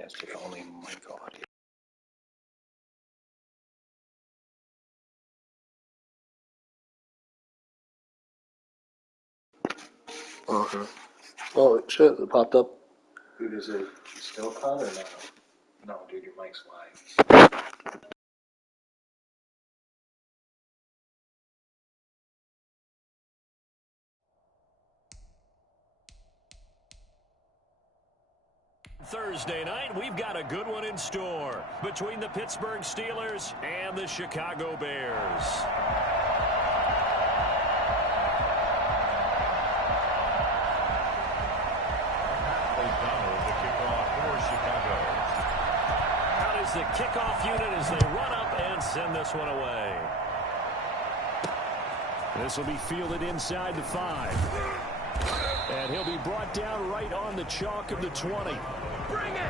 podcast with only mic audio. Oh, shit, it popped up. Dude, is it still cut or no? No, dude, your mic's live. Thursday night, we've got a good one in store between the Pittsburgh Steelers and the Chicago Bears. Out is the kickoff unit as they run up and send this one away. This will be fielded inside the 5. And he'll be brought down right on the chalk of the 20. Bring it!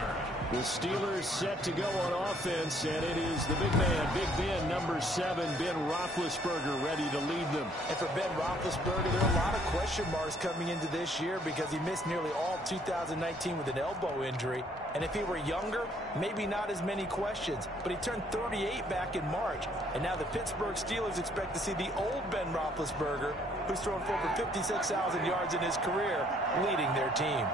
The Steelers set to go on offense, and it is the big man, Big Ben, number 7, Ben Roethlisberger, ready to lead them. And for Ben Roethlisberger, there are a lot of question marks coming into this year because he missed nearly all 2019 with an elbow injury. And if he were younger, maybe not as many questions. But he turned 38 back in March. And now the Pittsburgh Steelers expect to see the old Ben Roethlisberger, who's thrown for over 56,000 yards in his career, leading their team.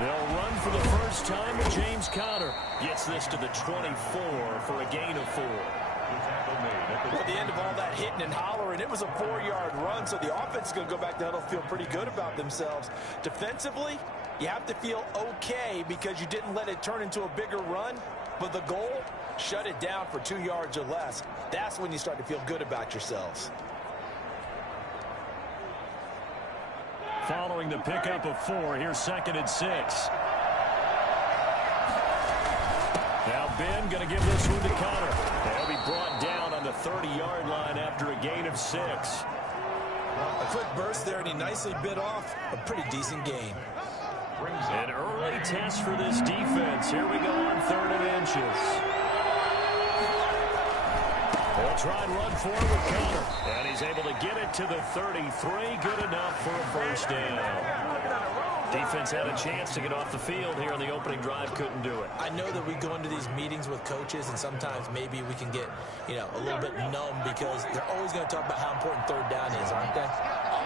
They'll run for the first time, and James Conner gets this to the 24 for a gain of 4. At the end of all that hitting and hollering, it was a 4-yard run, so the offense is going to go back to huddle, feel pretty good about themselves. Defensively, you have to feel okay because you didn't let it turn into a bigger run, but the goal, shut it down for 2 yards or less. That's when you start to feel good about yourselves. Following the pickup of 4, here's 2nd and 6. Now Ben going to give this one to Conner. They'll be brought down on the 30-yard line after a gain of 6. A quick burst there, and he nicely bit off a pretty decent gain. An early test for this defense. Here we go on 3rd and inches. They'll try and run forward with Conner. And he's able to get it to the 33. Good enough for a first down. Defense had a chance to get off the field here in the opening drive. Couldn't do it. I know that we go into these meetings with coaches, and sometimes maybe we can get, a little bit numb because they're always going to talk about how important 3rd down is, aren't they?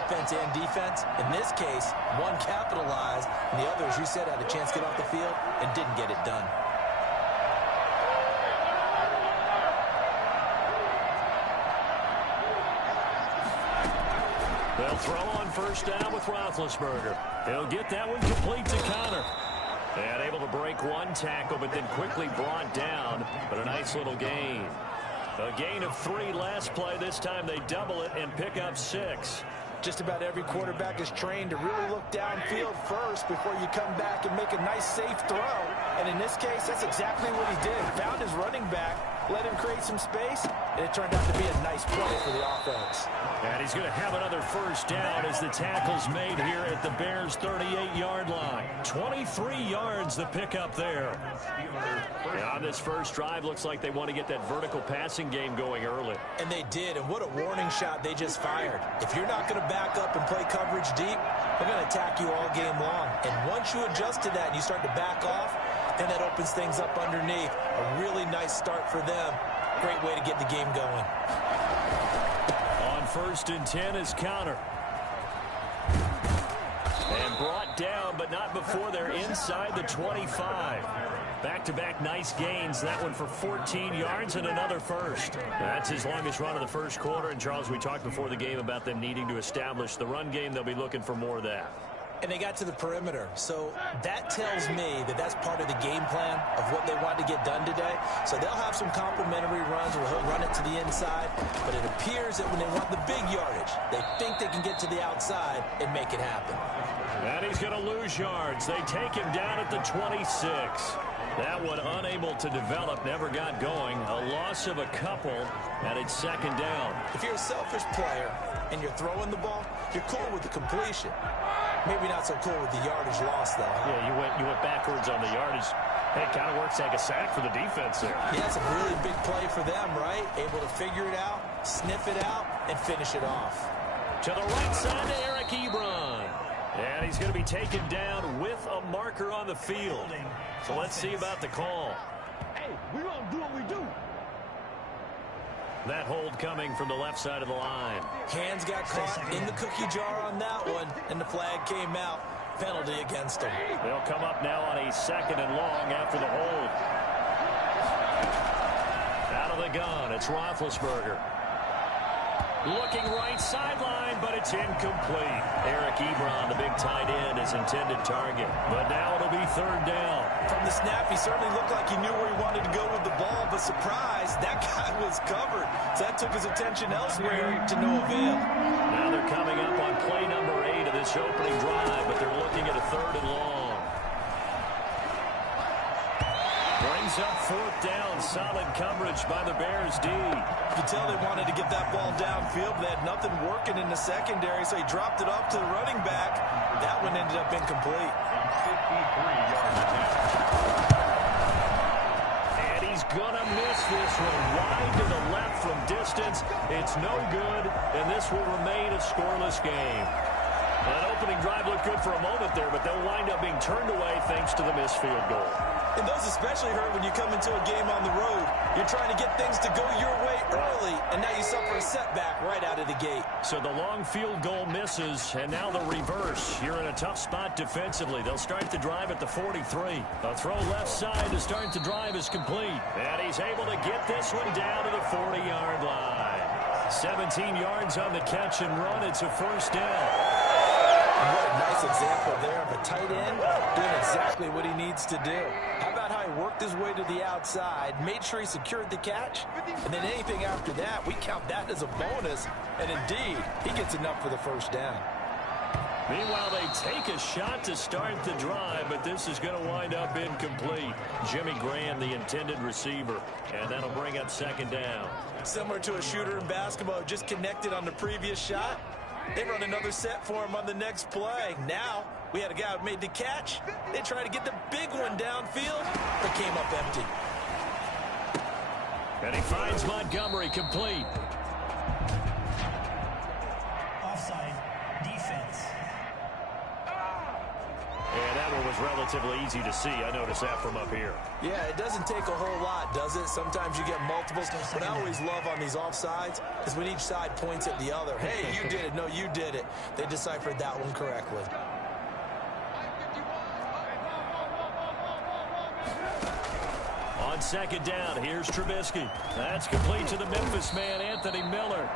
Offense and defense. In this case, one capitalized, and the other, as you said, had a chance to get off the field and didn't get it done. They'll throw on first down with Roethlisberger. He'll get that one complete to Conner. And able to break one tackle, but then quickly brought down. But a nice little gain. A gain of 3 last play. This time they double it and pick up 6. Just about every quarterback is trained to really look downfield first before you come back and make a nice, safe throw. And in this case, that's exactly what he did. Found his running back, let him create some space, and it turned out to be a nice play for the offense. And he's going to have another first down as the tackle's made here at the Bears' 38-yard line. 23 yards the pickup there. And on this first drive, looks like they want to get that vertical passing game going early. And they did, and what a warning shot they just fired. If you're not going to back up and play coverage deep, they're going to attack you all game long. And once you adjust to that and you start to back off, then that opens things up underneath. A really nice start for them. Great way to get the game going. On 1st and 10 is Conner. And brought down, but not before they're inside the 25. Back-to-back nice gains. That one for 14 yards and another first. That's his longest run of the first quarter. And, Charles, we talked before the game about them needing to establish the run game. They'll be looking for more of that. And they got to the perimeter. So that tells me that that's part of the game plan of what they want to get done today. So they'll have some complimentary runs where he'll run it to the inside. But it appears that when they want the big yardage, they think they can get to the outside and make it happen. And he's going to lose yards. They take him down at the 26. That one unable to develop, never got going. A loss of a couple, and it's 2nd down. If you're a selfish player and you're throwing the ball, you're cool with the completion. Maybe not so cool with the yardage loss, though. Yeah, you went backwards on the yardage. It kind of works like a sack for the defense there. Yeah, it's a really big play for them, right? Able to figure it out, sniff it out, and finish it off. To the right side to Eric Ebron. And he's going to be taken down with a marker on the field. So let's see about the call. Hey, we're going to do what we do. That hold coming from the left side of the line. Hands got caught in the cookie jar on that one, and the flag came out. Penalty against them. They'll come up now on a 2nd and long after the hold. Out of the gun, it's Roethlisberger. Looking right sideline, but it's incomplete. Eric Ebron, the big tight end, his intended target. But now it'll be 3rd down. From the snap, he certainly looked like he knew where he wanted to go with the ball, but surprise, that guy was covered. So that took his attention elsewhere to no avail. Now they're coming up on play number 8 of this opening drive, but they're looking at a 3rd and long. Brings up 4th down. Solid coverage by the Bears D. You could tell they wanted to get that ball downfield, but they had nothing working in the secondary, so he dropped it off to the running back. That one ended up incomplete. 53 yards attempt. And he's going to miss this one wide to the left from distance. It's no good, and this will remain a scoreless game. That opening drive looked good for a moment there, but they'll wind up being turned away thanks to the missed field goal. And those especially hurt when you come into a game on the road. You're trying to get things to go your way early, and now you suffer a setback right out of the gate. So the long field goal misses, and now the reverse. You're in a tough spot defensively. They'll start the drive at the 43. A throw left side to start the drive is complete. And he's able to get this one down to the 40-yard line. 17 yards on the catch and run. It's a 1st down. And what a nice example there of a tight end doing exactly what he needs to do. How about how he worked his way to the outside, made sure he secured the catch, and then anything after that, we count that as a bonus, and indeed, he gets enough for the 1st down. Meanwhile, they take a shot to start the drive, but this is going to wind up incomplete. Jimmy Graham, the intended receiver, and that'll bring up 2nd down. Similar to a shooter in basketball, just connected on the previous shot. They run another set for him on the next play. Now, we had a guy who made the catch. They tried to get the big one downfield, but came up empty. And he finds Montgomery complete. Offside, defense. And that one was relatively easy to see. I noticed that from up here. Yeah, it doesn't take a whole lot, does it? Sometimes you get multiples. What I always love on these offsides is when each side points at the other. Hey, you did it. No, you did it. They deciphered that one correctly. On 2nd down, here's Trubisky. That's complete to the Memphis man, Anthony Miller.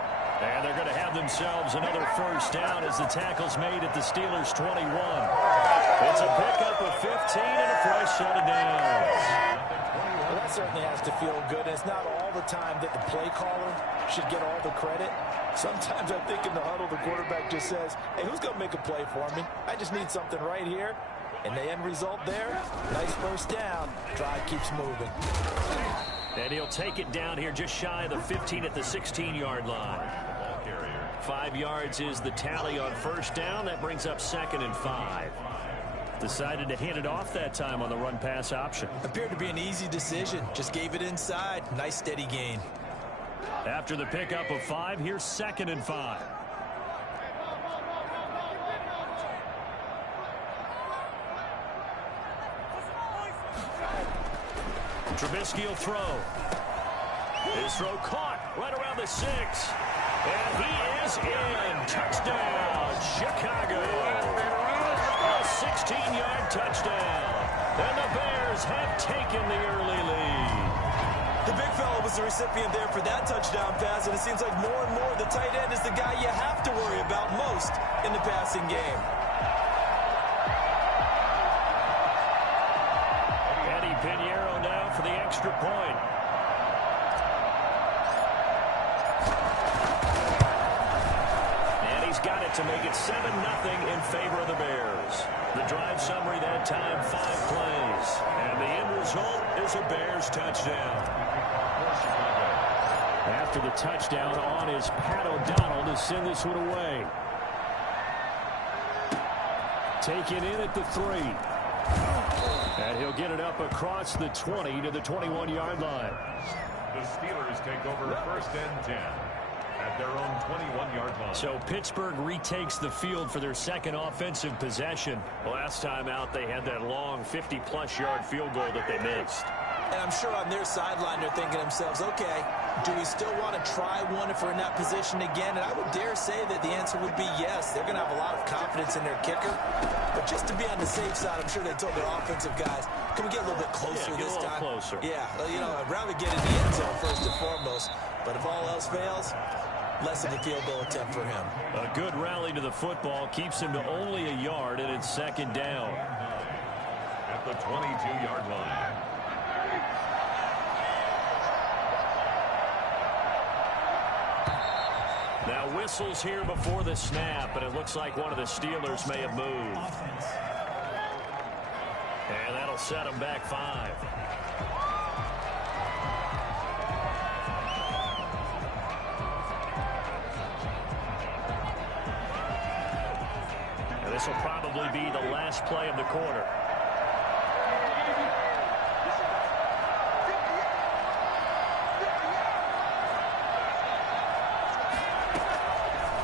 And they're going to have themselves another 1st down as the tackle's made at the Steelers' 21. It's a pickup of 15 and a fresh set of downs. Well, that certainly has to feel good. It's not all the time that the play caller should get all the credit. Sometimes I think in the huddle, the quarterback just says, hey, who's going to make a play for me? I just need something right here. And the end result there, nice 1st down. Drive keeps moving. And he'll take it down here just shy of the 15 at the 16-yard line. 5 yards is the tally on 1st down. That brings up 2nd and 5. Decided to hand it off that time on the run-pass option. Appeared to be an easy decision. Just gave it inside. Nice steady gain. After the pickup of 5, here's 2nd and 5. Trubisky will throw. His throw caught right around the 6. And he is in. Touchdown, Chicago. A 16-yard touchdown. And the Bears have taken the early lead. The big fella was the recipient there for that touchdown pass, and it seems like more and more the tight end is the guy you have to worry about most in the passing game. Eddie Pinheiro now for the extra point. Got it to make it 7-0 in favor of the Bears. The drive summary that time, 5 plays. And the end result is a Bears touchdown. After the touchdown on is Pat O'Donnell to send this one away. Taken in at the 3. And he'll get it up across the 20 to the 21-yard line. The Steelers take over 1st and 10 at their own 21-yard line. So Pittsburgh retakes the field for their second offensive possession. Last time out, they had that long 50-plus yard field goal that they missed. And I'm sure on their sideline they're thinking to themselves, okay, do we still want to try one if we're in that position again? And I would dare say that the answer would be yes. They're going to have a lot of confidence in their kicker. But just to be on the safe side, I'm sure they told their offensive guys, can we get a little bit closer this time? Closer. Yeah, you know, I'd rather get in the end zone first and foremost. But if all else fails, less of a field goal attempt for him. A good rally to the football keeps him to only a yard, and it's 2nd down. At the 22-yard line. Now whistles here before the snap, and it looks like one of the Steelers may have moved. Offense. And that'll set them back 5. And this will probably be the last play of the quarter.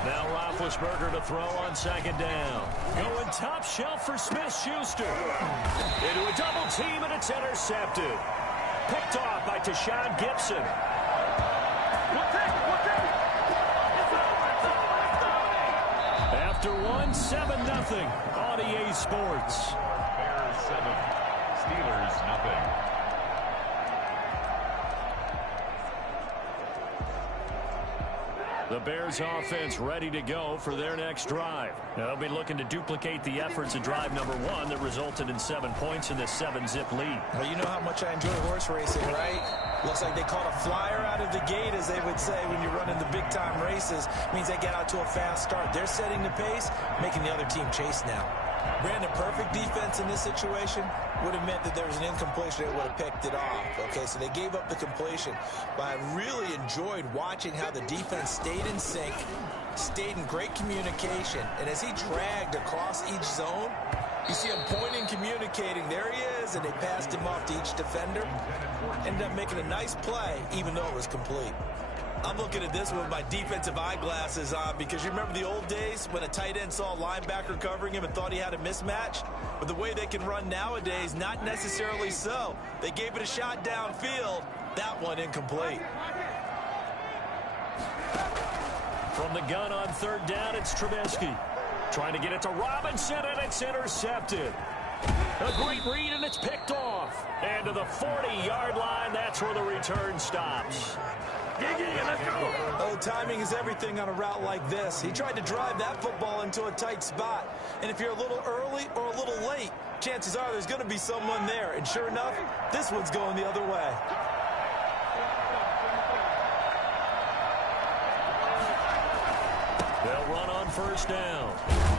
Now Roethlisberger to throw on 2nd down. Going top shelf for Smith-Schuster. Into a double team, and it's intercepted. Picked off by Tashawn Gibson. After one, 7-0 on EA Sports. Bears 7, Steelers nothing. The Bears offense ready to go for their next drive. Now, they'll be looking to duplicate the efforts of drive number 1 that resulted in 7 points in this 7-zip lead. Well, you know how much I enjoy horse racing, right? Looks like they caught a flyer out of the gate, as they would say when you're running the big-time races. Means they get out to a fast start. They're setting the pace, making the other team chase now. Brandon, perfect defense in this situation would have meant that there was an incompletion. They would have picked it off. Okay, so they gave up the completion. But I really enjoyed watching how the defense stayed in sync, stayed in great communication. And as he dragged across each zone, you see him pointing, communicating. There he is, and they passed him off to each defender. Ended up making a nice play, even though it was complete. I'm looking at this with my defensive eyeglasses on, because you remember the old days when a tight end saw a linebacker covering him and thought he had a mismatch? But the way they can run nowadays, not necessarily so. They gave it a shot downfield. That one incomplete. From the gun on 3rd down, it's Trubisky. Trying to get it to Robinson, and it's intercepted. A great read, and it's picked off. And to the 40-yard line, that's where the return stops. Let's go. Oh, timing is everything on a route like this. He tried to drive that football into a tight spot. And if you're a little early or a little late, chances are there's going to be someone there. And sure enough, this one's going the other way. They'll run on 1st down.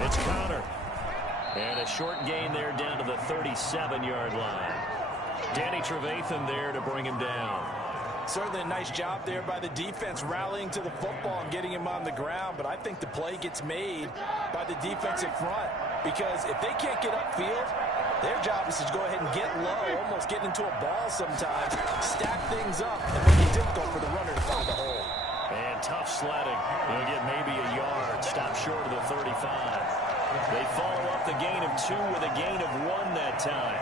It's Connor. And a short gain there down to the 37-yard line. Danny Trevathan there to bring him down. Certainly a nice job there by the defense rallying to the football and getting him on the ground. But I think the play gets made by the defensive front, because if they can't get upfield, their job is to go ahead and get low, almost get into a ball sometimes, stack things up, and make it difficult for the runner to find a hole. And tough sledding. He'll get maybe a yard. Stop short of the 35. They follow up the gain of 2 with a gain of 1 that time.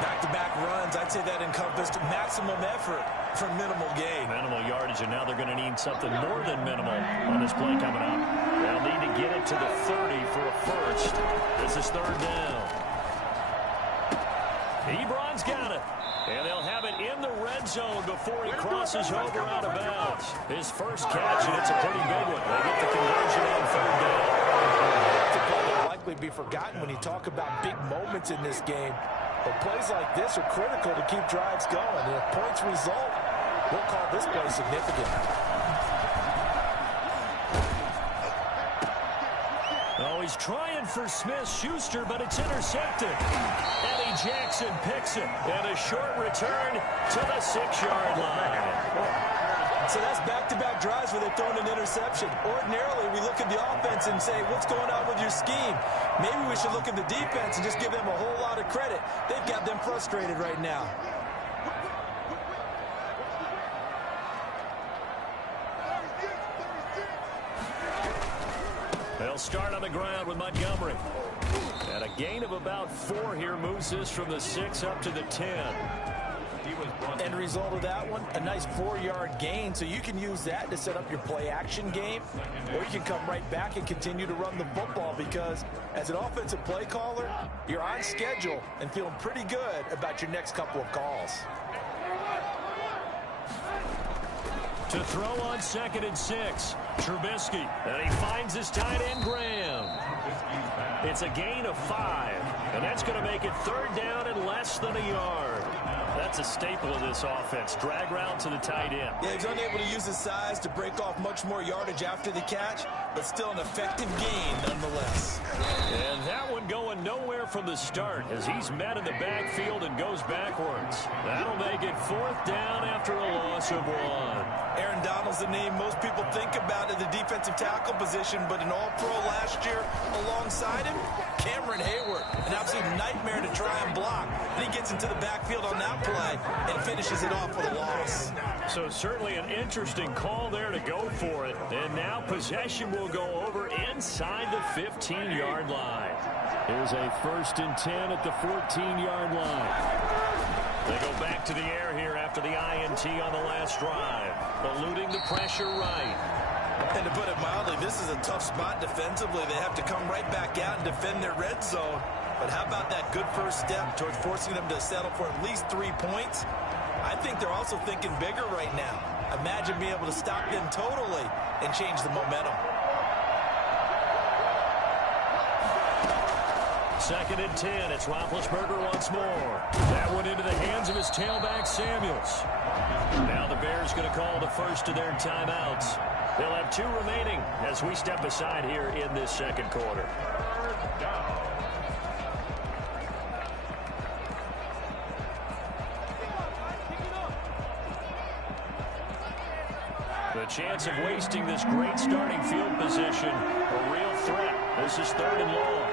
Back-to-back runs, I'd say that encompassed maximum effort for minimal gain. Minimal yardage, and now they're going to need something more than minimal on this play coming up. They'll need to get it to the 30 for a first. This is 3rd down. Ebron's got it. And they'll have it in the red zone before he crosses over out of bounds. His first catch, and it's a pretty big one. They get the conversion on 3rd down. It's a play that will likely be forgotten when you talk about big moments in this game. But plays like this are critical to keep drives going. And if points result, we'll call this play significant. Oh, he's trying for Smith-Schuster, but it's intercepted. Eddie Jackson picks it. And a short return to the 6-yard line. So that's back-to-back drives where they've thrown an interception. Ordinarily, we look at the offense and say, what's going on with your scheme? Maybe we should look at the defense and just give them a whole lot of credit. They've got them frustrated right now. They'll start on the ground with Montgomery. And a gain of about 4 here moves this from the 6 up to the 10. End result of that one, a nice 4-yard gain, so you can use that to set up your play-action game, or you can come right back and continue to run the football because as an offensive play caller, you're on schedule and feeling pretty good about your next couple of calls. To throw on 2nd and 6, Trubisky. And he finds his tight end, Graham. It's a gain of 5, and that's going to make it 3rd down and less than a yard. That's a staple of this offense. Drag route to the tight end. Yeah, he's unable to use his size to break off much more yardage after the catch, but still an effective gain nonetheless. And that one going nowhere from the start as he's met in the backfield and goes backwards. That'll make it 4th down after a loss of 1. Aaron Donald's the name most people think about at the defensive tackle position, but an all-pro last year alongside him, Cameron Hayward, an absolute nightmare to try and block. And he gets into the backfield on that play and finishes it off with a loss. So certainly an interesting call there to go for it. And now possession will go over inside the 15-yard line. Here's a 1st and 10 at the 14-yard line. They go back to the air here after the INT on the last drive. Eluding the pressure right. And to put it mildly, this is a tough spot defensively. They have to come right back out and defend their red zone. But how about that good first step towards forcing them to settle for at least 3 points? I think they're also thinking bigger right now. Imagine being able to stop them totally and change the momentum. 2nd and 10. It's Roethlisberger once more. That one into the hands of his tailback, Samuels. Now the Bears going to call the first of their timeouts. They'll have 2 remaining as we step aside here in this 2nd quarter. The chance of wasting this great starting field position, a real threat. This is 3rd and long.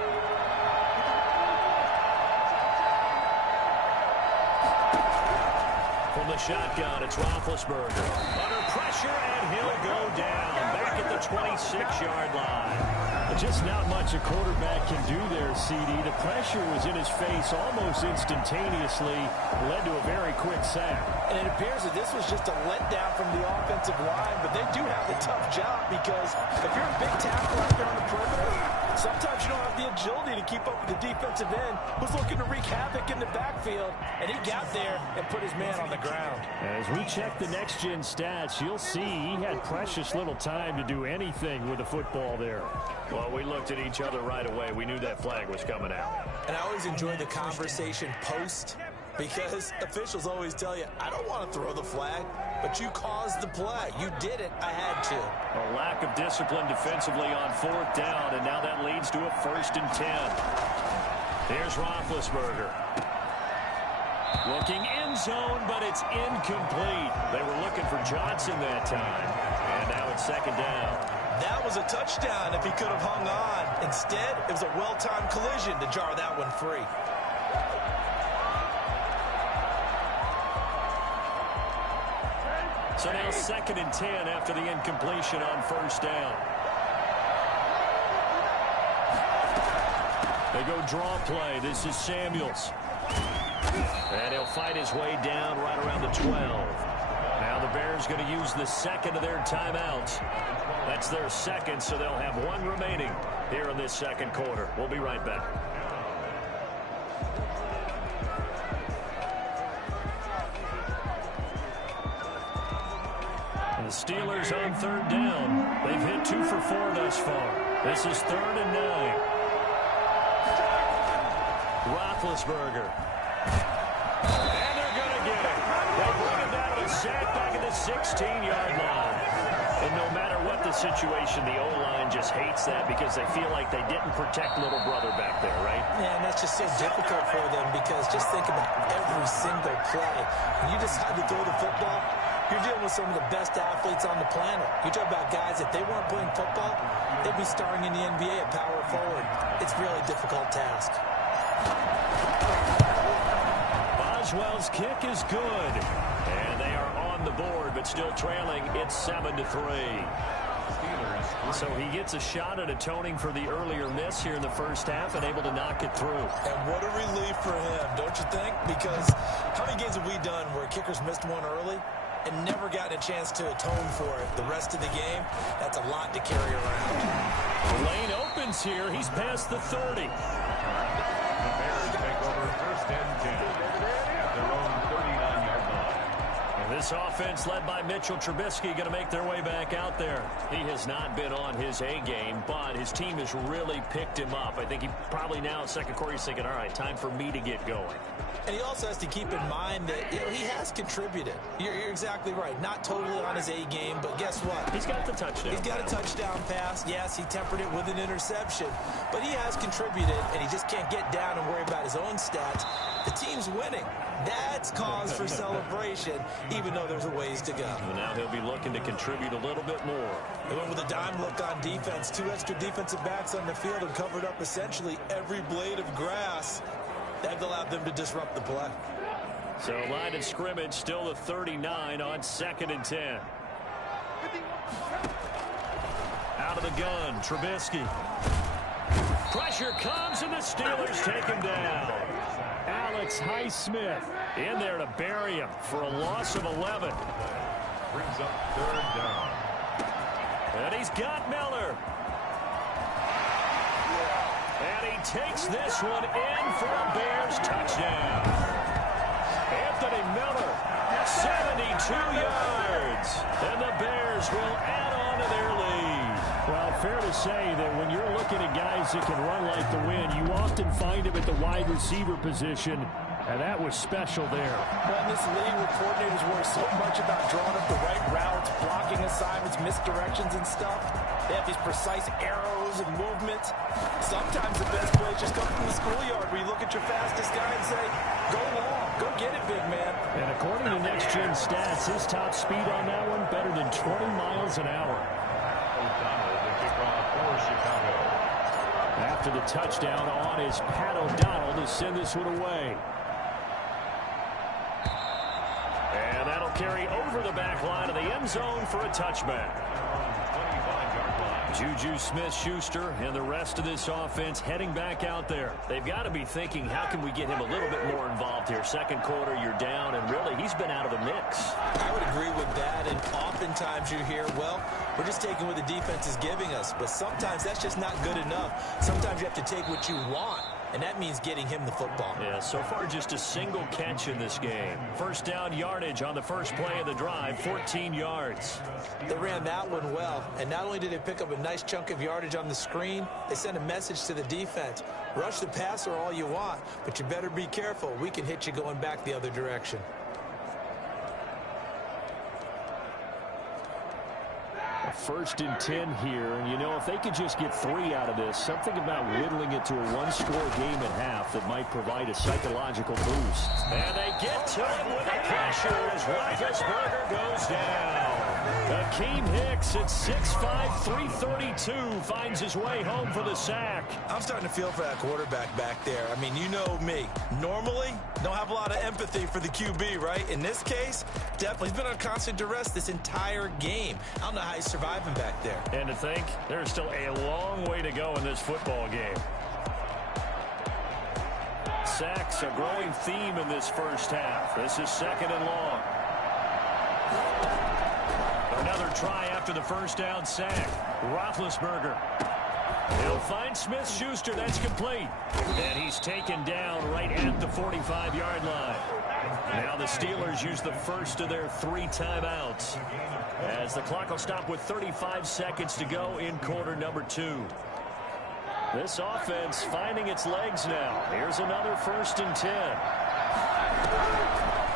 From the shotgun, it's Roethlisberger. Under pressure, and he'll go down. Back at the 26-yard line. Just not much a quarterback can do there, CD. The pressure was in his face almost instantaneously. Led to a very quick sack. And it appears that this was just a letdown from the offensive line, but they do have a tough job because if you're a big tackle out there on the perimeter, sometimes you don't have the agility to keep up with the defensive end who's looking to wreak havoc in the backfield, and he got there and put his man on the ground. As we check the next-gen stats, you'll see he had precious little time to do anything with the football there. Well, we looked at each other right away. We knew that flag was coming out. And I always enjoy the conversation post because officials always tell you, I don't want to throw the flag, but you caused the play. You did it. I had to. A lack of discipline defensively on 4th down, and now that leads to a 1st and 10. Here's Roethlisberger. Looking end zone, but it's incomplete. They were looking for Johnson that time, and now it's 2nd down. That was a touchdown if he could have hung on. Instead, it was a well-timed collision to jar that one free. So now 2nd and 10 after the incompletion on 1st down. They go draw play. This is Samuels. And he'll fight his way down right around the 12. Now the Bears going to use the 2nd of their timeouts. That's their 2nd, so they'll have 1 remaining here in this 2nd quarter. We'll be right back. And the Steelers on 3rd down. They've hit 2 for 4 thus far. This is 3rd and 9. Roethlisberger. And they're going to get it. They bring him down to a sack back at the 16-yard line. And no matter what the situation, the O-line just hates that because they feel like they didn't protect little brother back there, right? Yeah, and that's just so difficult for them because just think about every single play. When you decide to throw the football, You're dealing with some of the best athletes on the planet. You talk about guys, if they weren't playing football, they'd be starring in the NBA at power forward. It's a really difficult task. Boswell's kick is good. And they are on the board, but still trailing. It's 7-3. So he gets a shot at atoning for the earlier miss here in the first half and able to knock it through. And what a relief for him, don't you think? Because how many games have we done where kickers missed one early and never gotten a chance to atone for it the rest of the game? That's a lot to carry around. The lane opens here. He's past the 30. The Bears take over first and 10 at their own 39-yard line. This offense led by Mitchell Trubisky going to make their way back out there. He has not been on his A game, but his team has really picked him up. I think he probably now, second quarter, he's thinking, all right, time for me to get going. And he also has to keep in mind that he has contributed. You're exactly right. Not totally on his A game, but guess what? He's got the touchdown. He's got a touchdown pass. Yes, he tempered it with an interception. But he has contributed, and he just can't get down and worry about his own stats. The team's winning. That's cause for celebration, even though there's a ways to go. And now he'll be looking to contribute a little bit more. They went with a dime look on defense. 2 extra defensive backs on the field and covered up essentially every blade of grass. That allowed them to disrupt the play. So line of scrimmage still the 39 on 2nd and 10. Out of the gun, Trubisky. Pressure comes, and the Steelers take him down. Alex Highsmith in there to bury him for a loss of 11. Brings up 3rd down. And he's got Miller. And he takes this one in for a Bears touchdown. Anthony Miller, 72 yards. And the Bears will add on to their lead. Well, fair to say that when you're looking at guys that can run like the wind, you often find him at the wide receiver position, and that was special there. Well, in this league where coordinators worry so much about drawing up the right routes, blocking assignments, misdirections and stuff, they have these precise arrows and movements. Sometimes the best plays just come from the schoolyard where you look at your fastest guy and say, go long, go get it, big man. And according to Next Gen Stats, his top speed on that one better than 20 miles an hour. After the touchdown on is Pat O'Donnell to send this one away. And that'll carry over the back line of the end zone for a touchback. Juju Smith-Schuster and the rest of this offense heading back out there. They've got to be thinking, how can we get him a little bit more involved here? Second quarter, you're down, and really, he's been out of the mix. I would agree with that, and oftentimes you hear, well, we're just taking what the defense is giving us, but sometimes that's just not good enough. Sometimes you have to take what you want, and that means getting him the football. Yeah, so far just a single catch in this game. First down yardage on the first play of the drive, 14 yards. They ran that one well, and not only did they pick up a nice chunk of yardage on the screen, they sent a message to the defense. Rush the passer all you want, but you better be careful. We can hit you going back the other direction. First and 10 here, and you know, if they could just get 3 out of this, something about whittling it to a one-score game at half that might provide a psychological boost. And they get to him with a pressure as Roethlisberger goes down. Akeem Hicks at 6'5", 332 finds his way home for the sack. I'm starting to feel for that quarterback back there. I mean, you know me. Normally, don't have a lot of empathy for the QB, right? In this case, definitely. He's been on constant duress this entire game. I don't know how he's surviving back there. And to think, there's still a long way to go in this football game. Sacks a growing theme in this first half. This is 2nd and long. Another try after the first down sack. Roethlisberger. He'll find Smith-Schuster. That's complete. And he's taken down right at the 45-yard line. Now the Steelers use the first of their 3 timeouts, as the clock will stop with 35 seconds to go in quarter number 2. This offense finding its legs now. Here's another 1st and 10.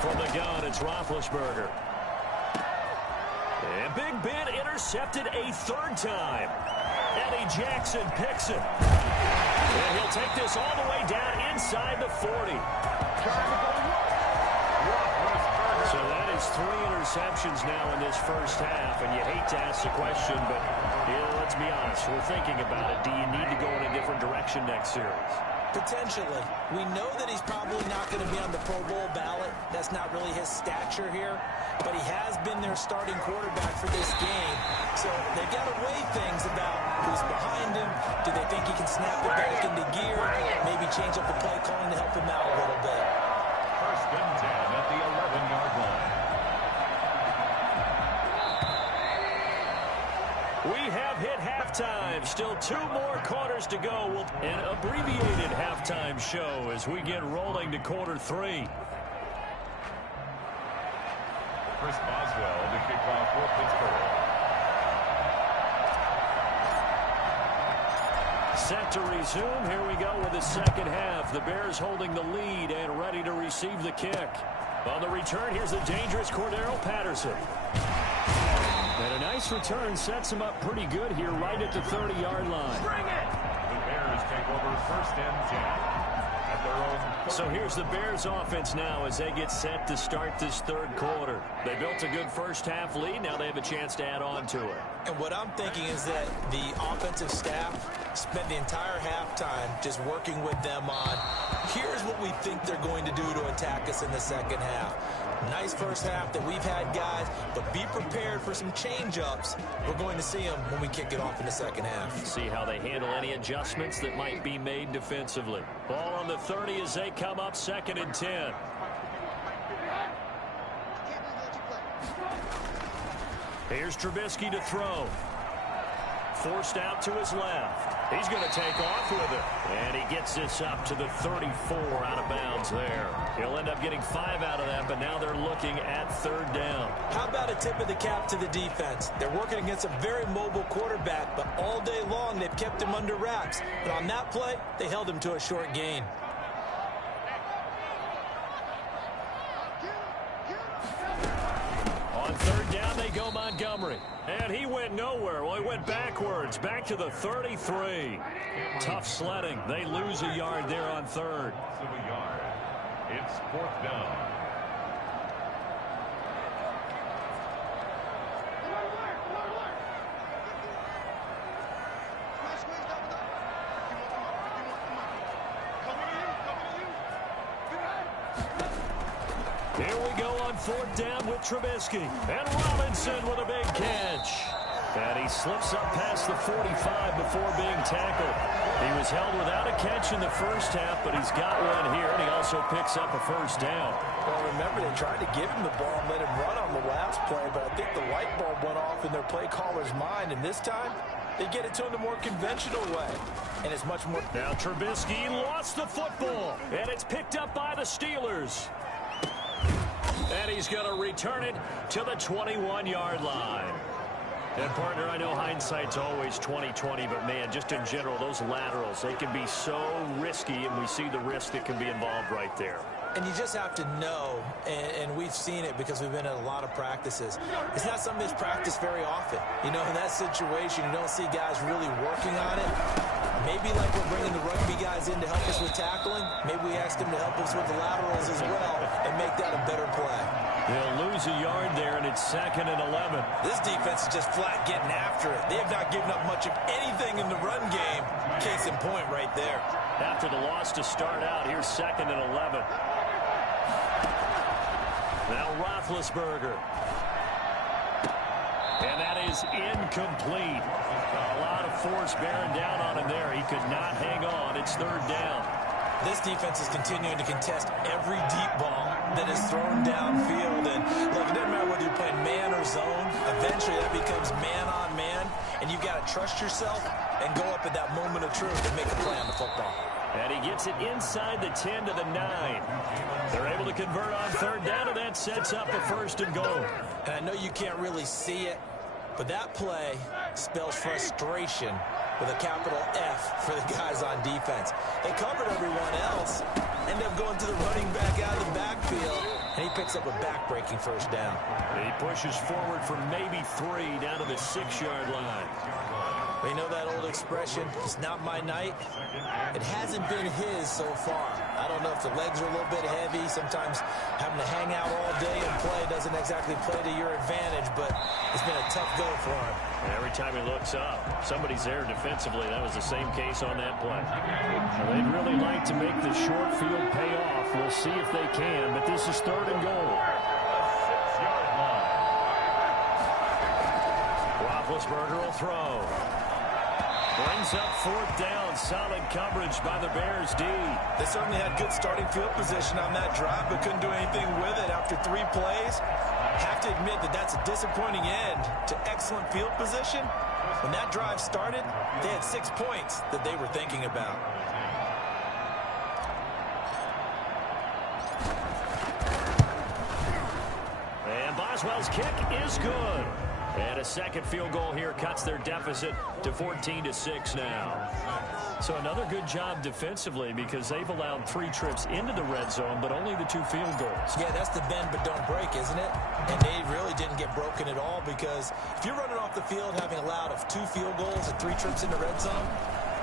From the gun, it's Roethlisberger. And Big Ben intercepted a 3rd time. Eddie Jackson picks it. And he'll take this all the way down inside the 40. So that has 3 interceptions now in this first half, and you hate to ask the question, but let's be honest, we're thinking about it. Do you need to go in a different direction next series? Potentially. We know that he's probably not going to be on the Pro Bowl ballot. That's not really his stature here. But he has been their starting quarterback for this game. So they've got to weigh things about who's behind him. Do they think he can snap it back into gear? Maybe change up the play calling to help him out a little bit. First and 10 at the 11-yard line. We have hit halftime. Still 2 more quarters to go. An abbreviated halftime show as we get rolling to quarter 3. Chris Boswell to kick off for Pittsburgh. Set to resume. Here we go with the second half. The Bears holding the lead and ready to receive the kick. On the return, here's the dangerous Cordero Patterson. And a nice return sets him up pretty good here right at the 30-yard line. Bring it! The Bears take over first and 10 at their own 30. So here's the Bears offense now as they get set to start this third quarter. They built a good first half lead. Now they have a chance to add on to it. And what I'm thinking is that the offensive staff spent the entire halftime just working with them on, here's what we think they're going to do to attack us in the second half. Nice first half that we've had, guys, but be prepared for some change-ups. We're going to see them when we kick it off in the second half. See how they handle any adjustments that might be made defensively. Ball on the 30 as they come up, second and 10. Here's Trubisky to throw. Forced out to his left. He's going to take off with it. And he gets this up to the 34 out of bounds there. He'll end up getting 5 out of that, but now they're looking at third down. How about a tip of the cap to the defense? They're working against a very mobile quarterback, but all day long they've kept him under wraps. But on that play, they held him to a short gain. On third down, they go Montgomery. And he went nowhere. Well, he went backwards, back to the 33. Tough sledding. They lose a yard there on third. It's fourth down. Here we go on fourth down with Trubisky. And Robinson with a big catch. And he slips up past the 45 before being tackled. He was held without a catch in the first half, but he's got one here, and he also picks up a first down. Well, remember, they tried to give him the ball and let him run on the last play, but I think the light bulb went off in their play caller's mind, and this time, they get it to him the more conventional way. And it's much more... Now Trubisky lost the football, and it's picked up by the Steelers. And he's going to return it to the 21-yard line. And, partner, I know hindsight's always 20/20, but, man, just in general, those laterals, they can be so risky, and we see the risk that can be involved right there. And you just have to know, and we've seen it because we've been at a lot of practices. It's not something that's practiced very often. You know, in that situation, you don't see guys really working on it. Maybe like we're bringing the rugby guys in to help us with tackling, maybe we ask them to help us with the laterals as well and make that a better play. They'll lose a yard there, and it's second and 11. This defense is just flat getting after it. They have not given up much of anything in the run game. Case in point right there. After the loss to start out, here's second and 11. Now Roethlisberger. And that is incomplete. A lot of force bearing down on him there. He could not hang on. It's third down. This defense is continuing to contest every deep ball that is thrown downfield. And look, it doesn't matter whether you're playing man or zone. Eventually that becomes man on man. And you've got to trust yourself and go up at that moment of truth and make a play on the football. And he gets it inside the 10 to the 9. They're able to convert on third down, and that sets up a first and goal. And I know you can't really see it, but that play spells frustration with a capital F for the guys on defense. They covered everyone else, end up going to the running back out of the backfield, and he picks up a back-breaking first down. He pushes forward for maybe 3 down to the 6-yard line. You know that old expression, it's not my night? It hasn't been his so far. I don't know if the legs are a little bit heavy. Sometimes having to hang out all day and play doesn't exactly play to your advantage, but it's been a tough go for him. Every time he looks up, somebody's there defensively. That was the same case on that play. Well, they'd really like to make the short field pay off. We'll see if they can, but this is 3rd and goal. Roethlisberger will throw. Brings up 4th down. Solid coverage by the Bears D. They certainly had good starting field position on that drive, but couldn't do anything with it after 3 plays. Have to admit that that's a disappointing end to excellent field position. When that drive started, they had 6 points that they were thinking about. And Boswell's kick is good. And a second field goal here cuts their deficit to 14-6 now. So another good job defensively because they've allowed 3 trips into the red zone, but only the 2 field goals. Yeah, that's the bend but don't break, isn't it? And they really didn't get broken at all because if you're running off the field having allowed 2 field goals and 3 trips in the red zone,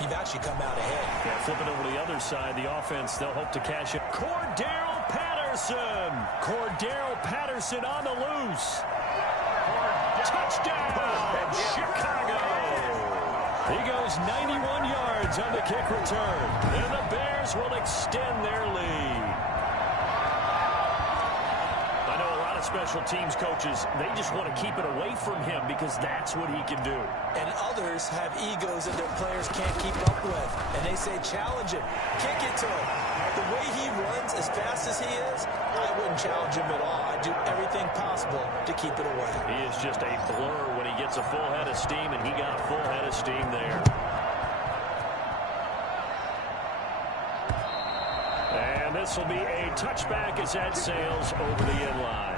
you've actually come out ahead. Yeah, flipping over to the other side, the offense, they'll hope to cash it. Cordero Patterson on the loose. Touchdown, Chicago. He goes 91 yards on the kick return. And the Bears will extend their lead. I know a lot of special teams coaches, they just want to keep it away from him because that's what he can do. And others have egos that their players can't keep up with. And they say, challenge him, kick it to him. The way he runs as fast as he is, I wouldn't challenge him at all. I'd do everything possible to keep it away. He is just a blur when he gets a full head of steam, and he got a full head of steam there. And this will be a touchback as that sails over the end line.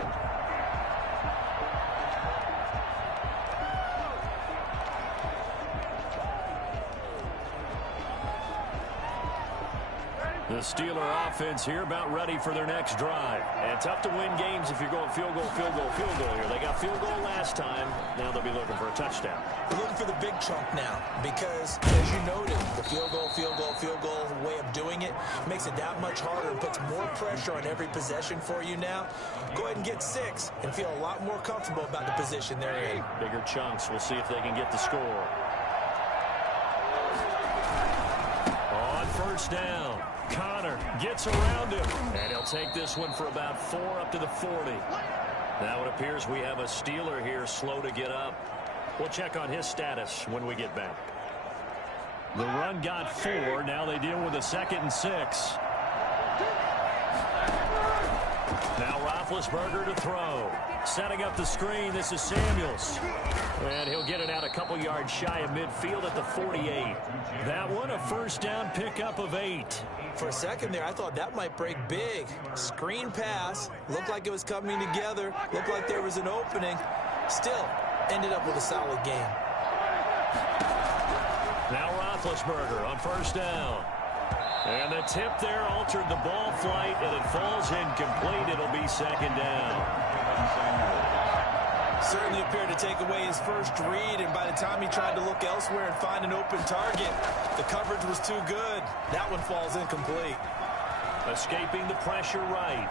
The Steeler offense here about ready for their next drive. And tough to win games if you're going field goal here. They got field goal last time. Now they'll be looking for a touchdown. They're looking for the big chunk now because, as you noted, the field goal way of doing it makes it that much harder and puts more pressure on every possession for you now. Go ahead and get 6 and feel a lot more comfortable about the position they're in. Bigger chunks. We'll see if they can get the score. On 1st down. Connor gets around him, and he'll take this one for about 4 up to the 40. Now it appears we have a Steeler here slow to get up. We'll check on his status when we get back. The run got 4. Now they deal with a 2nd and 6. Now Roethlisberger to throw. Setting up the screen, this is Samuels. And he'll get it out a couple yards shy of midfield at the 48. That one a 1st down pickup of 8. For a second there, I thought that might break big. Screen pass. Looked like it was coming together. Looked like there was an opening. Still, ended up with a solid game. Now Roethlisberger on 1st down. And the tip there altered the ball flight, and it falls incomplete. It'll be 2nd down. Certainly appeared to take away his first read, and by the time he tried to look elsewhere and find an open target, the coverage was too good. That one falls incomplete. Escaping the pressure right.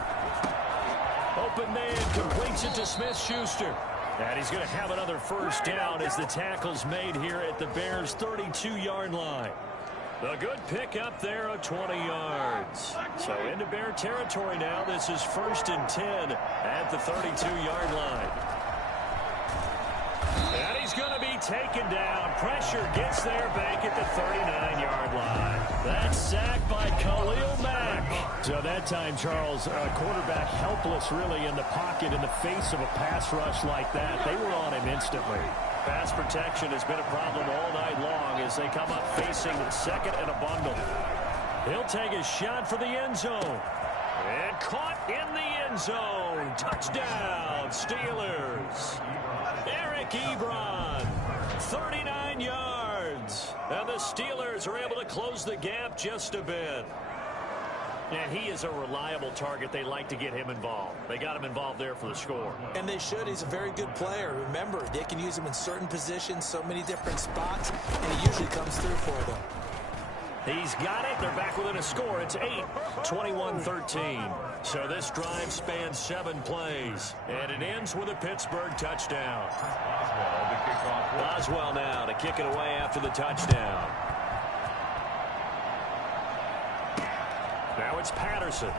Open man completes it to Smith-Schuster. And he's going to have another 1st down as the tackle's made here at the Bears' 32-yard line. A good pick up there of 20 yards. So into Bear territory now. This is 1st and 10 at the 32-yard line. And he's going to be taken down. Pressure gets there back at the 39-yard line. That's sacked by Khalil Mack. So that time, Charles, quarterback helpless really in the pocket in the face of a pass rush like that. They were on him instantly. Pass protection has been a problem all night long as they come up facing 2nd and a bundle. He'll take a shot for the end zone. And caught in the end zone. Touchdown, Steelers. Eric Ebron, 39 yards. And the Steelers are able to close the gap just a bit. And he is a reliable target. They like to get him involved. They got him involved there for the score. And they should. He's a very good player. Remember, they can use him in certain positions, so many different spots, and he usually comes through for them. He's got it. They're back within a score. It's 8, 21-13. So this drive spans 7 plays, and it ends with a Pittsburgh touchdown. Boswell now to kick it away after the touchdown. Now it's Patterson.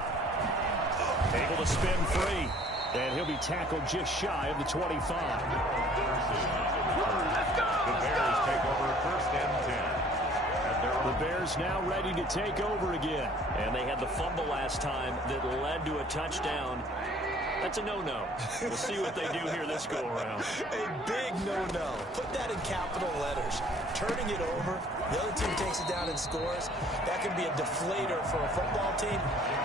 Able to spin free. And he'll be tackled just shy of the 25. The Bears take over 1st and 10. The Bears now ready to take over again. And they had the fumble last time that led to a touchdown. That's a no-no. We'll see what they do here this go-around. A big no-no. Put that in capital letters. Turning it over, the other team takes it down and scores. That can be a deflator for a football team.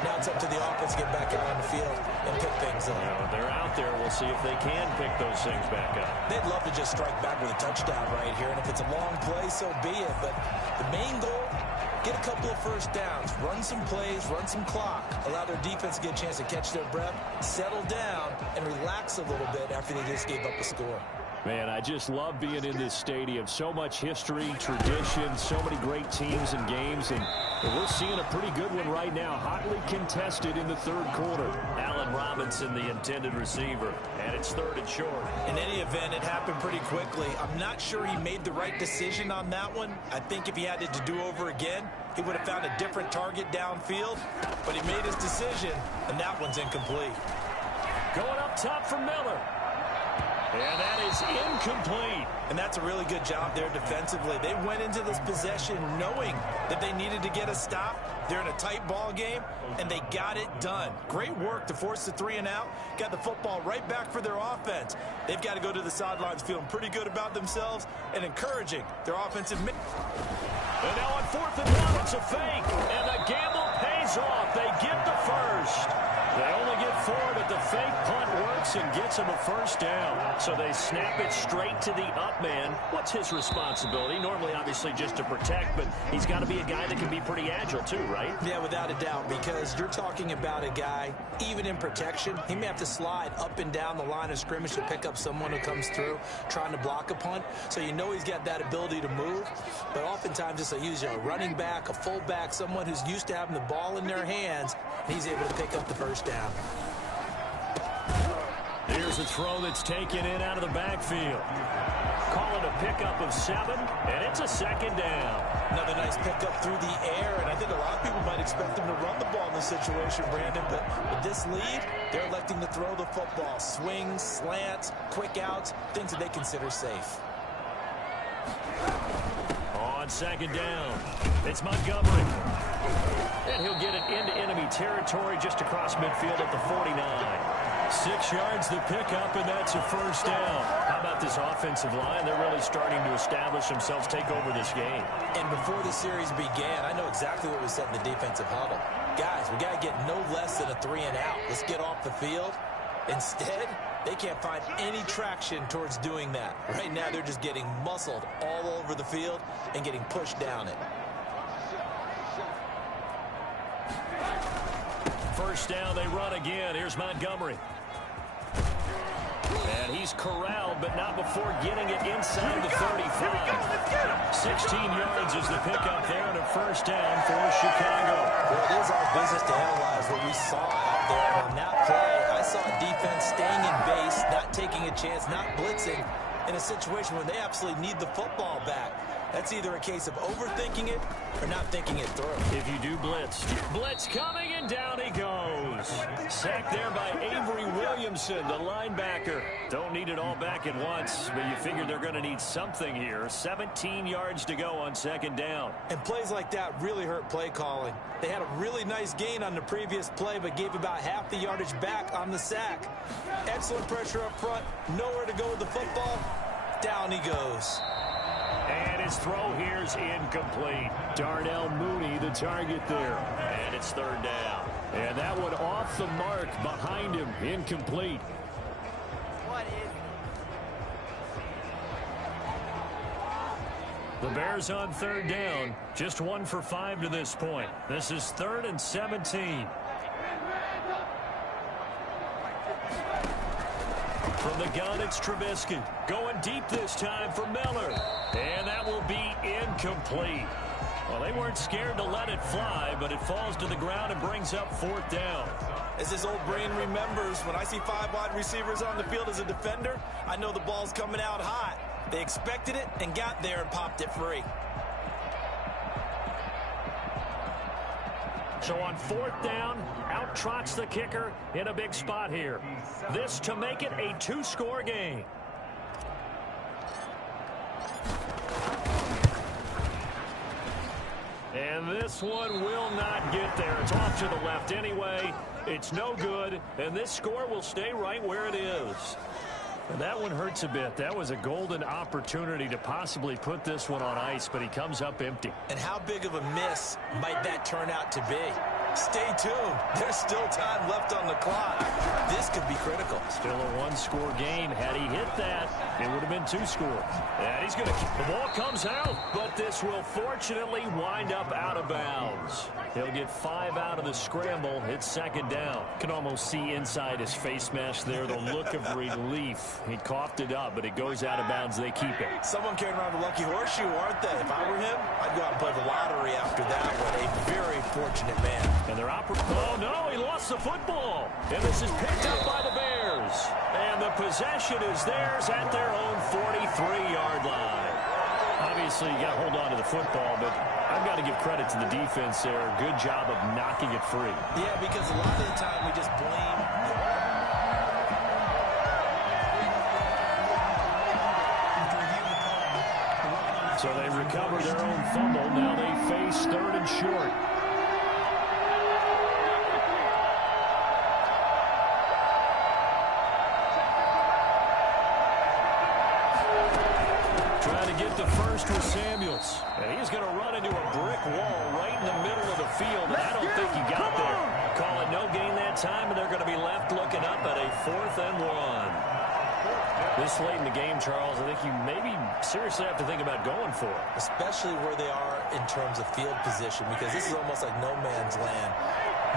Now it's up to the offense to get back out on the field and pick things up. They're out there. We'll see if they can pick those things back up. They'd love to just strike back with a touchdown right here, and if it's a long play, so be it. But the main goal, get a couple of first downs, run some plays, run some clock, allow their defense to get a chance to catch their breath, settle down, and relax a little bit after they just gave up a score. Man, I just love being in this stadium. So much history, tradition, so many great teams and games, and we're seeing a pretty good one right now. Hotly contested in the 3rd quarter. Allen Robinson, the intended receiver, and it's 3rd and short. In any event, it happened pretty quickly. I'm not sure he made the right decision on that one. I think if he had it to do over again, he would have found a different target downfield, but he made his decision, and that one's incomplete. Going up top for Miller. And that is incomplete. And that's a really good job there defensively. They went into this possession knowing that they needed to get a stop. They're in a tight ball game, and they got it done. Great work to force the 3 and out. Got the football right back for their offense. They've got to go to the sidelines feeling pretty good about themselves and encouraging their offensive. And now on 4th and 1, it's a fake. And the gamble pays off. They get the first. They only get 4, but the fake punt works and gets them a first down. So they snap it straight to the up man. What's his responsibility? Normally, obviously, just to protect, but he's got to be a guy that can be pretty agile too, right? Yeah, without a doubt, because you're talking about a guy, even in protection, he may have to slide up and down the line of scrimmage to pick up someone who comes through trying to block a punt. So you know he's got that ability to move, but oftentimes it's a running back, a fullback, someone who's used to having the ball in their hands, and he's able to pick up the first down. Here's a throw that's taken in out of the backfield. Call it a pickup of 7, and it's a 2nd down. Another nice pickup through the air, and I think a lot of people might expect them to run the ball in this situation, Brandon, but with this lead, they're electing to throw the football. Swings, slants, quick outs, things that they consider safe. On 2nd down, it's Montgomery. And he'll get it into enemy territory just across midfield at the 49. 6 yards the pickup, and that's a first down. How about this offensive line? They're really starting to establish themselves, take over this game. And before the series began, I know exactly what we said in the defensive huddle. Guys, we got to get no less than a 3 and out. Let's get off the field. Instead, they can't find any traction towards doing that. Right now, they're just getting muscled all over the field and getting pushed down it. First down, they run again. Here's Montgomery. And he's corralled, but not before getting it inside the 35. 16 yards is the pickup there, and a first down for Chicago. Well, it is our business to analyze what we saw out there on that play. I saw a defense staying in base, not taking a chance, not blitzing in a situation where they absolutely need the football back. That's either a case of overthinking it or not thinking it through. If you do blitz coming, and down he goes. Sacked there by Avery Williamson, the linebacker. Don't need it all back at once, but you figure they're going to need something here. 17 yards to go on 2nd down. And plays like that really hurt play calling. They had a really nice gain on the previous play, but gave about half the yardage back on the sack. Excellent pressure up front. Nowhere to go with the football. Down he goes. And his throw here's incomplete. Darnell Mooney, the target there. And it's 3rd down. And that one off the mark behind him. Incomplete. The Bears on third down. Just 1 for 5 to this point. This is 3rd and 17. From the gun, it's Trubisky. Going deep this time for Miller. And that will be incomplete. Well, they weren't scared to let it fly, but it falls to the ground and brings up 4th down. As his old brain remembers, when I see 5 wide receivers on the field as a defender, I know the ball's coming out hot. They expected it and got there and popped it free. So on 4th down, out trots the kicker in a big spot here. This to make it a 2-score game. And this one will not get there. It's off to the left anyway. It's no good, and this score will stay right where it is. And that one hurts a bit. That was a golden opportunity to possibly put this one on ice, but he comes up empty. And how big of a miss might that turn out to be? Stay tuned. There's still time left on the clock. This could be critical. Still a 1-score game. Had he hit that, it would have been 2 scores. And he's going to – the ball comes out, but this will fortunately wind up out of bounds. He'll get 5 out of the scramble. It's 2nd down. Can almost see inside his face mesh there the look of relief. He coughed it up, but it goes out of bounds. They keep it. Someone carrying around a lucky horseshoe, aren't they? If I were him, I'd go out and play the lottery after that one. A very fortunate man. And they're oh, no, he lost the football. And this is picked up by the Bears. And the possession is theirs at their own 43-yard line. Obviously, you got to hold on to the football, but I've got to give credit to the defense there. Good job of knocking it free. Yeah, because a lot of the time we just blame So they recover their own fumble. Now they face 3rd and short. Trying to get the first with Samuels. And he's going to run into a brick wall right in the middle of the field, and I don't think he got there. Call it no gain that time, and they're going to be left looking up at a 4th and 1. This late in the game, Charles, I think you maybe seriously have to think about going for it. Especially where they are in terms of field position, because this is almost like no man's land.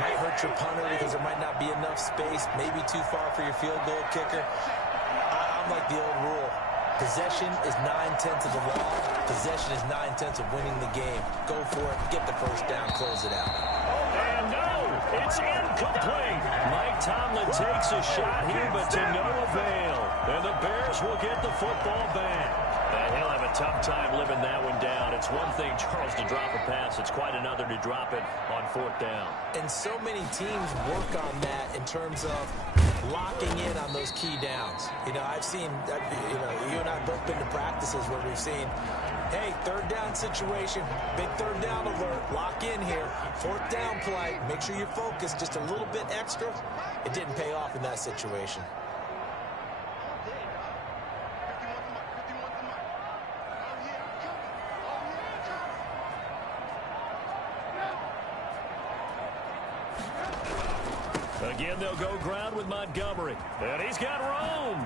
Might hurt your punter because there might not be enough space, maybe too far for your field goal kicker. I'm like the old rule. Possession is 9/10 of the law. Possession is 9/10 of winning the game. Go for it, get the first down, close it out. And no, it's incomplete. Mike Tomlin takes a shot here, but to no avail. And the Bears will get the football back. And he'll have a tough time living that one down. It's one thing, Charles, to drop a pass. It's quite another to drop it on 4th down. And so many teams work on that in terms of locking in on those key downs. You know, I've seen, you and I have both been to practices where we've seen, hey, 3rd down situation, big 3rd down alert, lock in here, 4th down play, make sure you're focused just a little bit extra. It didn't pay off in that situation. Again, they'll go ground with Montgomery. And he's got room.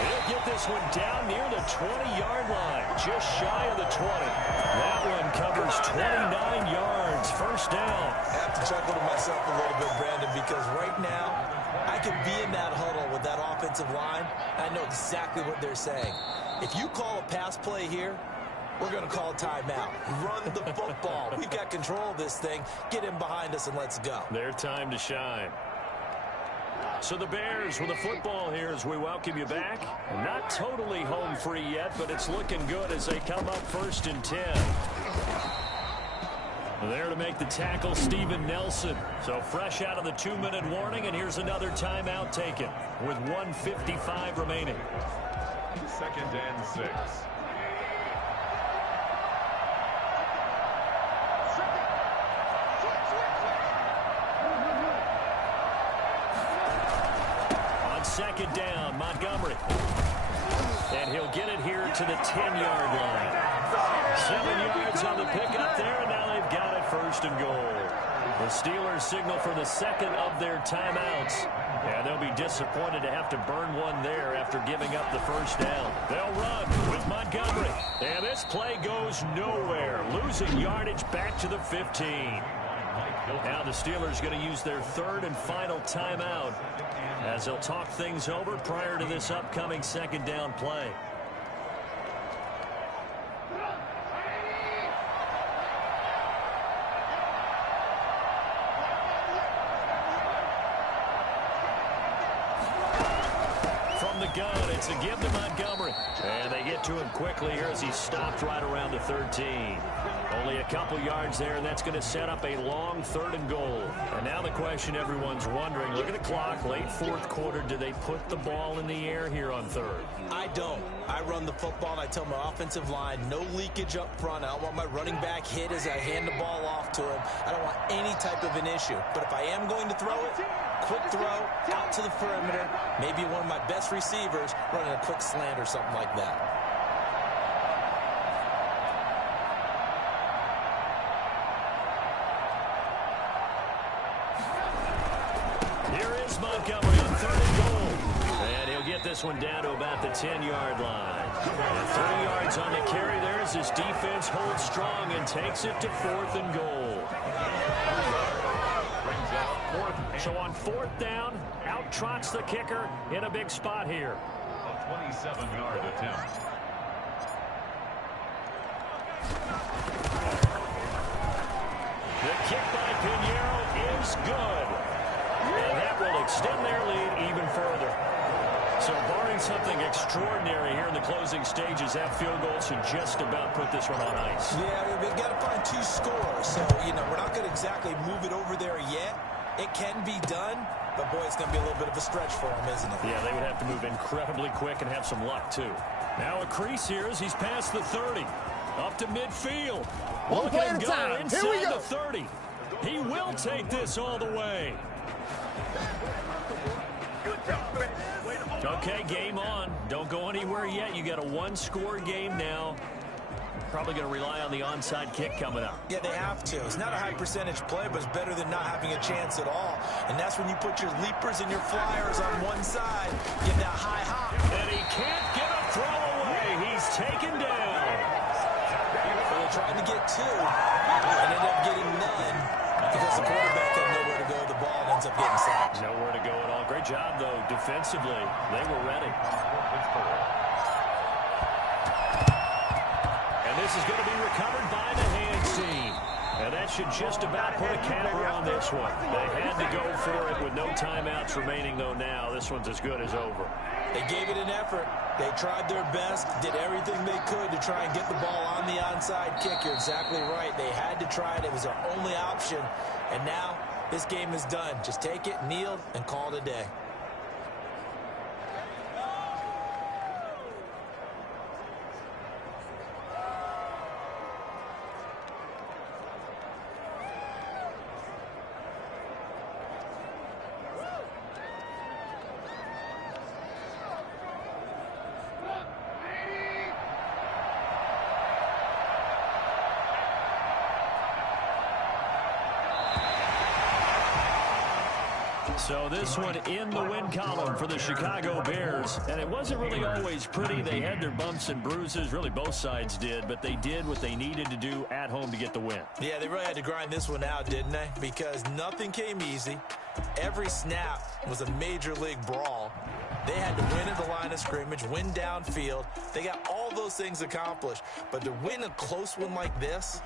He'll get this one down near the 20-yard line, just shy of the 20. That one covers 29 yards, 1st down. I have to chuckle to myself a little bit, Brandon, because right now I could be in that huddle with that offensive line. I know exactly what they're saying. If you call a pass play here, we're going to call a timeout. Run the football. We've got control of this thing. Get him behind us and let's go. Their time to shine. So the Bears with the football here as we welcome you back. Not totally home free yet, but it's looking good as they come up 1st and 10. There to make the tackle, Steven Nelson. So fresh out of the 2-minute warning, and here's another timeout taken with 1:55 remaining. 2nd and 6. On 2nd down, Montgomery. And he'll get it here to the 10-yard line. 7 yards on the pickup there, and now they've got it 1st and goal. The Steelers signal for the second of their timeouts. And they'll be disappointed to have to burn one there after giving up the first down. They'll run with Montgomery. And this play goes nowhere. Losing yardage back to the 15. Now the Steelers going to use their third and final timeout as they'll talk things over prior to this upcoming second down play. Gun. It's a give to Montgomery. And they get to him quickly here as he stopped right around the 13. Only a couple yards there, and that's going to set up a long third and goal. And now the question everyone's wondering, look at the clock, late fourth quarter, do they put the ball in the air here on third? I don't. I run the football, and I tell my offensive line, no leakage up front. I don't want my running back hit as I hand the ball off to him. I don't want any type of an issue. But if I am going to throw it, quick throw, out to the perimeter, maybe one of my best receivers running a quick slant or something like that. Here is Montgomery on third and goal. And he'll get this one down to about the 10-yard line. And 3 yards on the carry there as his defense holds strong and takes it to fourth and goal. So on fourth down, out trots the kicker in a big spot here. A 27-yard attempt. The kick by Pinheiro is good. And that will extend their lead even further. So barring something extraordinary here in the closing stages, that field goal should just about put this one on ice. Yeah, we've got to find 2 scores. So, we're not going to exactly move it over there yet. It can be done, but, boy, it's going to be a little bit of a stretch for him, isn't it? Yeah, they would have to move incredibly quick and have some luck, too. Now a crease here as he's past the 30. Up to midfield. One play at a time. Inside Here we go. the 30. He will take this all the way. Okay, game on. Don't go anywhere yet. You got a 1-score game now. Probably going to rely on the onside kick coming up. Yeah, they have to. It's not a high percentage play, but it's better than not having a chance at all. And that's when you put your leapers and your flyers on one side. Give that high hop. And he can't get a throw away. He's taken down. Well, they tried to get 2 and ended up getting none because the quarterback had nowhere to go. The ball ends up getting sacked. Nowhere to go at all. Great job, though, defensively. They were ready. And this is going to be recovered by the hands team. And that should just about put a camera on this one. They had to go for it with no timeouts remaining, though, now. This one's as good as over. They gave it an effort. They tried their best, did everything they could to try and get the ball on the onside kick. You're exactly right. They had to try it. It was their only option. And now this game is done. Just take it, kneel, and call it a day. So this one in the win column for the Chicago Bears. And it wasn't really always pretty. They had their bumps and bruises. Really, both sides did. But they did what they needed to do at home to get the win. Yeah, they really had to grind this one out, didn't they? Because nothing came easy. Every snap was a major league brawl. They had to win at the line of scrimmage, win downfield. They got all those things accomplished. But to win a close one like this,